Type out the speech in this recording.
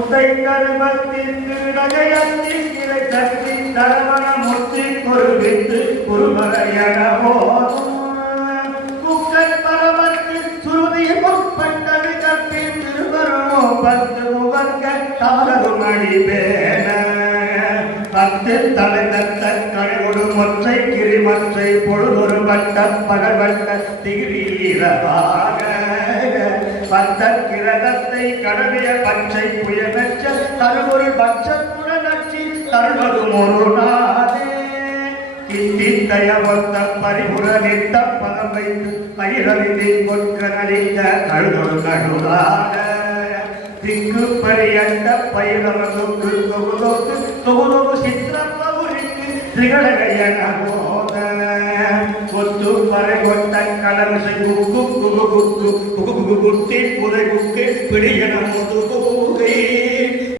முத்தை கருமத்திற்கு நகையத்தில் கிளை கட்டி தரவண முத்தி பொருவித்து குருமலையன போதும் பரமத்தில் சுருதி முற்பட்டது கப்பில் திருவருமோ பத்து முகங்க தவறும் அடிபேன. பத்து தலைநத்த கழிவுடு மொற்றை கிரிமற்றை பொழுதொரு வட்ட பகவட்ட திகிரீரவாக பத்த கிரகத்தை கடவிய பச்சை புயமெச்ச தருவொரு பட்சத்துடன் நச்சி தருவதும் ஒரு நாதே. கித்தித்தய ஒத்த பரிபுர நித்த பதம் வைத்து பயிரவிதி கொற்க நடித்த கழுதொரு நடுவாக திக்கு பரியண்ட பயிரமதுக்கு தொகுதோக்கு தொகுதோகு போத கொத்து பறை கொட்ட கலமிசை குக்கு குகு குக்கு குகு குகு குட்டி புதை குக்கு பிடியன முது கூகை